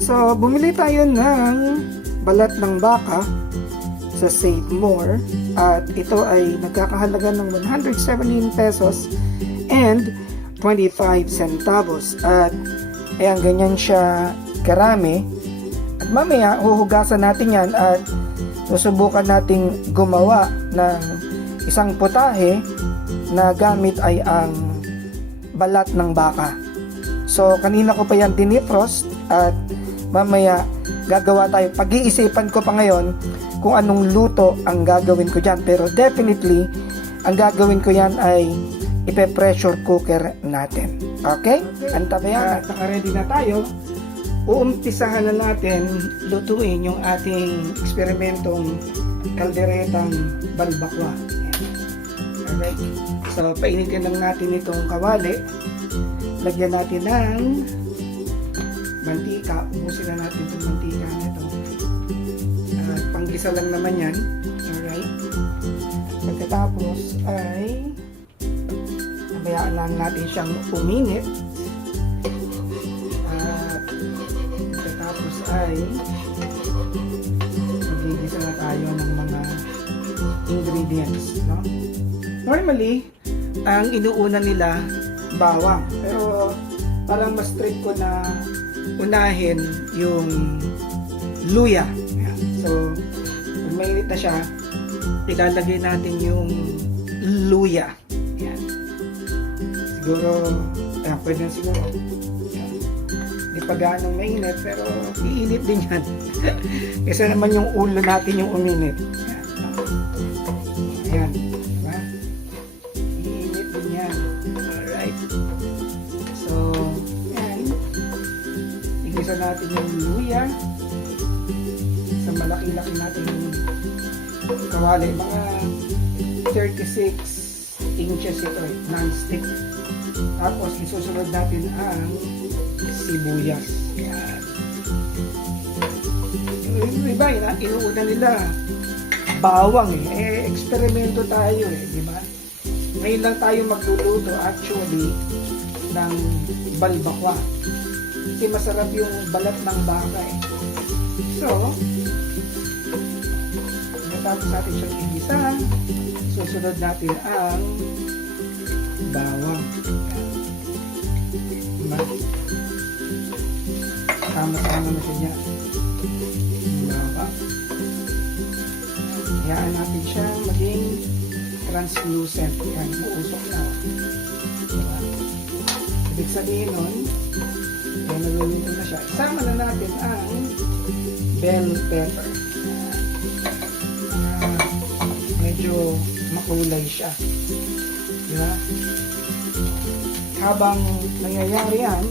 So, bumili tayo ng balat ng baka sa Save More at ito ay nagkakahalaga ng 117 pesos and 25 centavos at ayan, ganyan siya karami at mamaya huhugasan natin yan at susubukan nating gumawa ng isang putahe na gamit ay ang balat ng baka. So kanina ko pa yan dinifrost at mamaya gagawa tayo. Pag-iisipan ko pa ngayon kung anong luto ang gagawin ko dyan. Pero definitely, ang gagawin ko yan ay ipe-pressure cooker natin. Okay? Antabayan. Naka-ready na tayo. Uumpisahan na natin lutuin yung ating eksperimentong kalderetang balbakwa. Alright. So, painitin lang natin itong kawali. Lagyan natin ng mantika. Ubusin na natin itong mantika nito. Panggisa lang naman yan. Alright. Pagkatapos ay nabayaan lang natin siyang uminit. At pagkatapos ay magigisa na tayo ng mga ingredients. No? Normally, ang inuuna nila bawang. Pero parang mas trick ko na unahin yung luya. Ayan. So, pag mainit na siya, ilalagay natin yung luya. Ayan. Siguro, pwede na siguro. Ayan. Hindi pa gaanong mainit, pero iinit din yan. Kasi naman yung ulo natin yung uminit. Ayan. Ayan. Diba? Iinit din yan. Alright. So, ayan. Igisa natin yung luya sa malaki-laki natin kawali. Mga 36 inches ito eh, non-stick. Tapos isusunod natin ang sibuyas. Yan. Yung iba, inuuna nila bawang eh. Eksperimento tayo eh, di ba? Ngayon lang tayo magluluto actually ng balbakwa. Kasi masarap yung balat ng baka eh. So, tapos natin siyang igisa, susunod natin ang bawang. Tama-tama na siya niya. Bawang. Hayaan natin siyang maging translucent. Yan, mausok na. Diba? Ibig sabihin nun, yan, naluluto na siya. Isama na natin ang bell pepper. Medyo makulay siya. Diba? Habang nangyayari yan,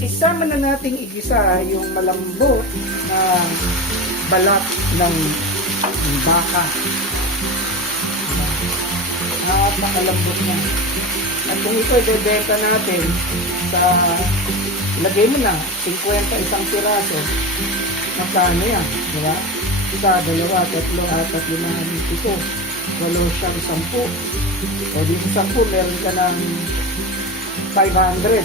isama na nating igisa yung malambot na balat ng baka. At nakalambot na. At kung ito ibebenta natin sa, lagay mo na 50 isang piraso, magkano yan, diba? Isa, dalawa, tatlo, apat, lima, ito, 8, 10. O di sa 10 meron ka ng 500.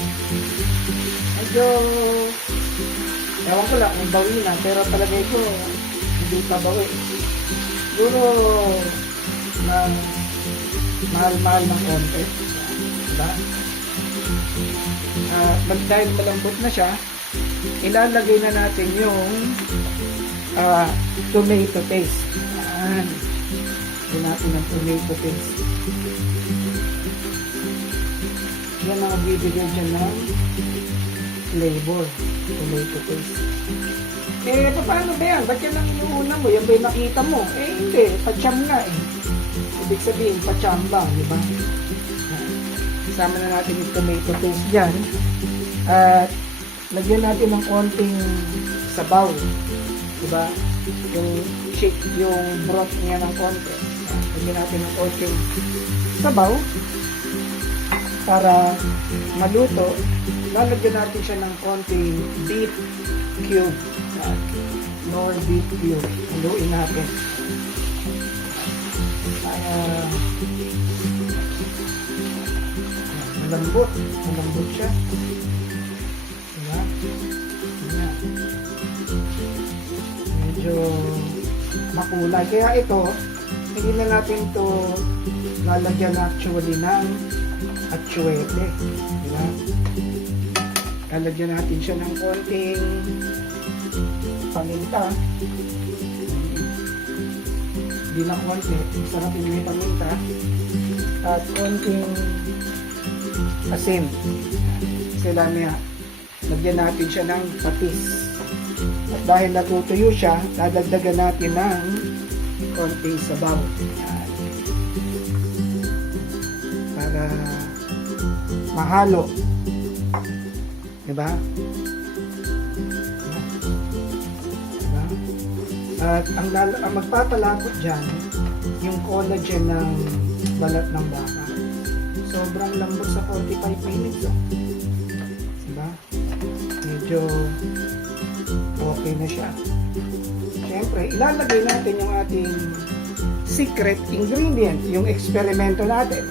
Medyo ewan ko lang kung bawi na, pero palagay ko hindi pa bawi. Siguro ng mahal-mahal ng konti, diba? Dahil malambot na siya, ilalagay na natin yung tomato paste. Lagyan natin ng tomato paste. Yan ang bibigyan dyan ng flavor. Tomato paste. Eh, paano ba yan? Ba't yan ang inuuna mo? Yan ba yung nakita mo? Eh, hindi. Pacham nga eh. Ibig sabihin, pachamba. Diba? Isama na natin yung tomato paste dyan. At lagyan natin ng konting sabaw. Diba? Yung shake, yung broth niya ng konti. Lagyan natin ng konting sabaw para maluto. Lalagyan natin siya ng konting beef cube. Nor beef cube. Haluin natin. Malambot. Malambot siya. Diba? Ayan. Medyo makulay. Kaya ito, hindi na natin to lalagyan actually ng atsuete. Diba? Lalagyan natin siya ng konting paminta. Hindi na konti. Sarap yung may paminta. At konting asin. Sila niya. Lagyan natin siya ng patis. At dahil natutuyo siya, dadagdagan natin ng konting sabaw. Yan. Para mahalo. Diba? Diba? At ang magpapalapot dyan, yung collagen ng balat ng baka. Sobrang lambot sa 45 minutes. Oh. Diba? Medyo okay na siya. Siyempre, ilalagay natin yung ating secret ingredient, yung eksperimento natin.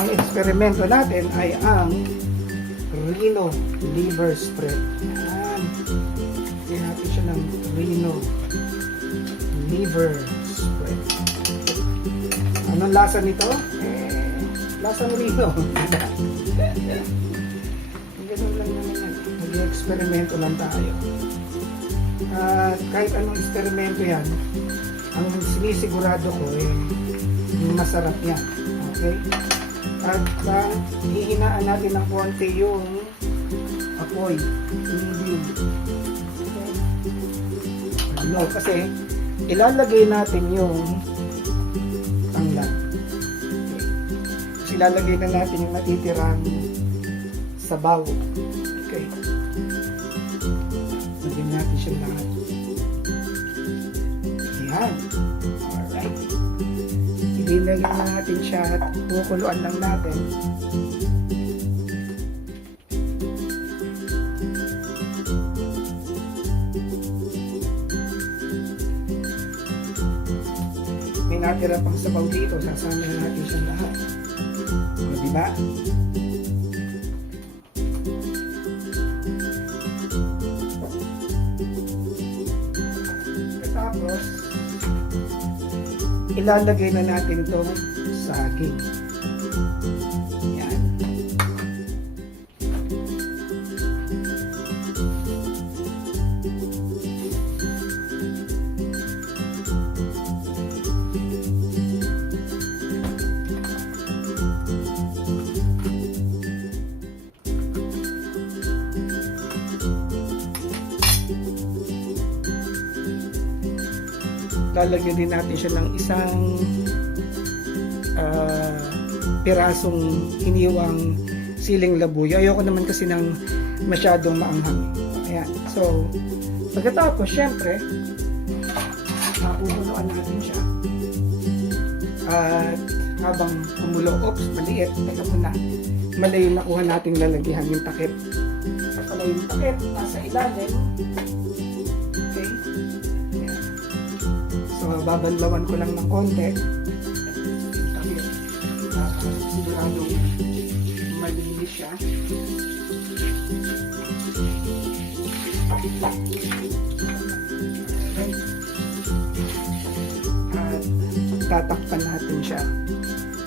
Ang eksperimento natin ay ang Reno liver spread. Yan. Lagyan natin siya ng Reno liver spread. Anong lasa nito? Lasang Reno. Ganun lang naman yan. Nag-eksperimento lang tayo. Kahit anong eksperimento yan, ang sinisigurado ko masarap yan. Okay? At hihinaan natin ng konti yung apoy. Okay. Kasi ilalagay natin yung tanglad. Okay. Kasi ilalagay na natin yung natitirang sabaw. Okay. Lagyan natin siya lahat. Yan. Alright. Ilagay na natin siya at kukuluan lang natin. May natira pang sabaw dito, sasama na natin siya lahat. O, diba? Tapos, ilalagay na natin itong saging. Yan. Lalagyan din natin siya ng isang pirasong hiniwang siling labuyo. Ayoko naman kasi ng masyadong maanghang. Ayan. So, pagkatapos, syempre, pupunuan natin siya. At habang kumulo, oops, maliit. Teka muna. Mali yung nakuha nating lalagyan yung takip. Pala yung takip, nasa ilalim. Okay. Ayan. So, babanlawan ko lang ng konti. Sigurado malinis siya. At tatakpan natin siya.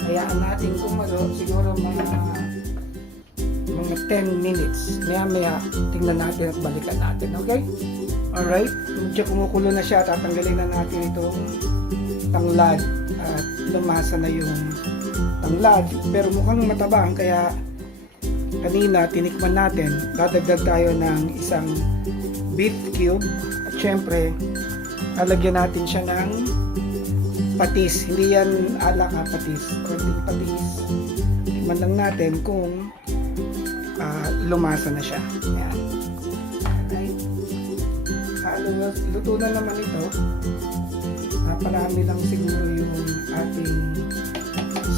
Hayaan natin kumalo siguro mga 10 minutes. Maya tingnan natin at balikan natin. Okay? Alright? Medyo kumukulo na siya. Tatanggalin na natin itong tanglad. At lumasa na yung tanglad. Pero mukhang matabang. Kaya kanina tinikman natin. Dadagdag tayo ng isang beef cube. At syempre, lalagyan natin siya ng patis. Hindi yan alak patis. Konting patis. Tikman lang natin kung lumasa na siya. Ayan. Alright. Luto na naman ito. Parami lang siguro yung ating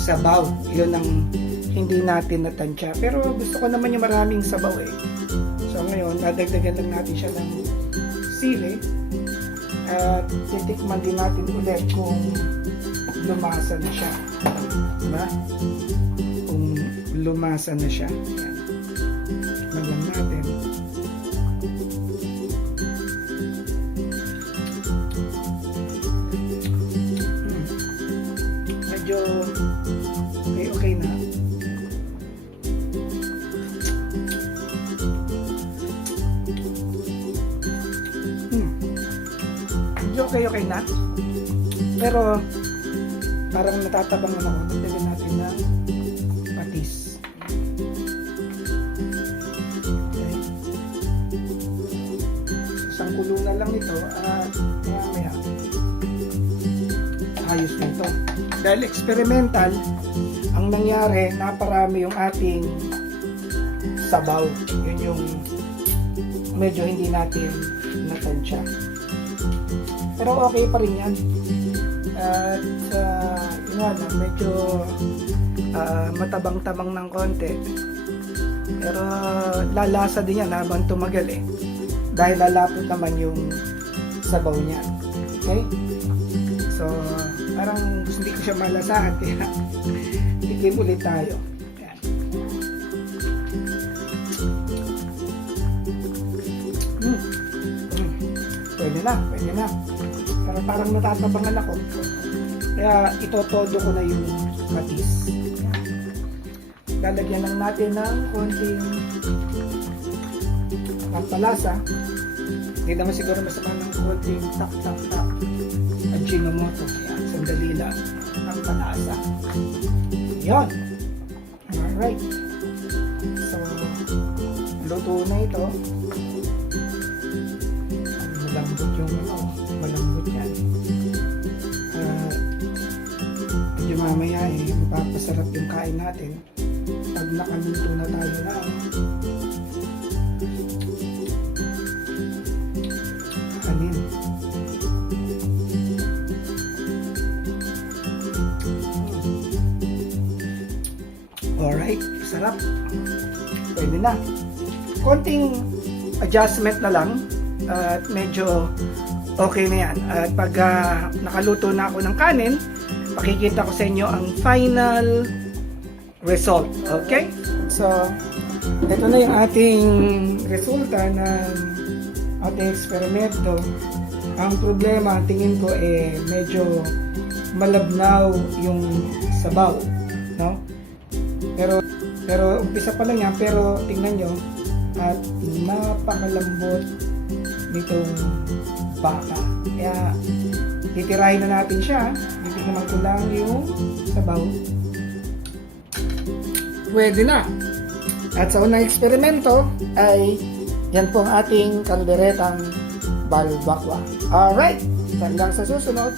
sabaw. Yun ang hindi natin natansya. Pero gusto ko naman yung maraming sabaw eh. So ngayon, dadagdagan lang natin siya ng sili. At titikman din natin ulit kung lumasa na siya. Diba? Kung lumasa na siya. Ayan. Tikman lang natin. Medyo okay na. Medyo okay na. Pero parang natatabangan ako. Nagdagan natin ng patis. Okay. Isang kulungan lang ito at maya ayos na ito. Dahil experimental, ang nangyari, naparami yung ating sabaw. Yun yung medyo hindi natin natansya. Pero okay pa rin yan. At yun nga lang, medyo matabang-tabang ng konti. Pero lalasa din yan habang tumagal eh. Dahil lalapot naman yung sabaw niya. Okay? So, parang hindi ko siya malasahan kaya tikim ulit tayo. Ayan. Pwede na. Pero parang natatabangan ako. Kaya itotodo ko na yung patis. Ayan. Lalagyan lang natin ng konting pampalasa. Hindi naman siguro masama ng konting tak. Ajinomoto. Ayan, sandali lang. Pampalasa. Yun. Alright. So, luto na ito. Malambot yan. Medyo mamaya mapapasarap yung kain natin pag nakaluto na tayo na kanin. Alright, sarap. Pwede na. Konting adjustment na lang at medyo okay na yan. At pag nakaluto na ako ng kanin, pakikita ko sa inyo ang final result. Okay? So, ito na yung ating resulta ng ating eksperimento. Ang problema, tingin ko medyo malabnaw yung sabaw, no? Pero umpisa pa lang yan, pero tingnan nyo at napakalambot nitong baka. Kaya titirahin na natin siya. Titignan ko lang yung sabaw. Pwede na. At sa unang eksperimento ay yan po ang ating kalderetang balbakwa. Alright, hanggang sa susunod.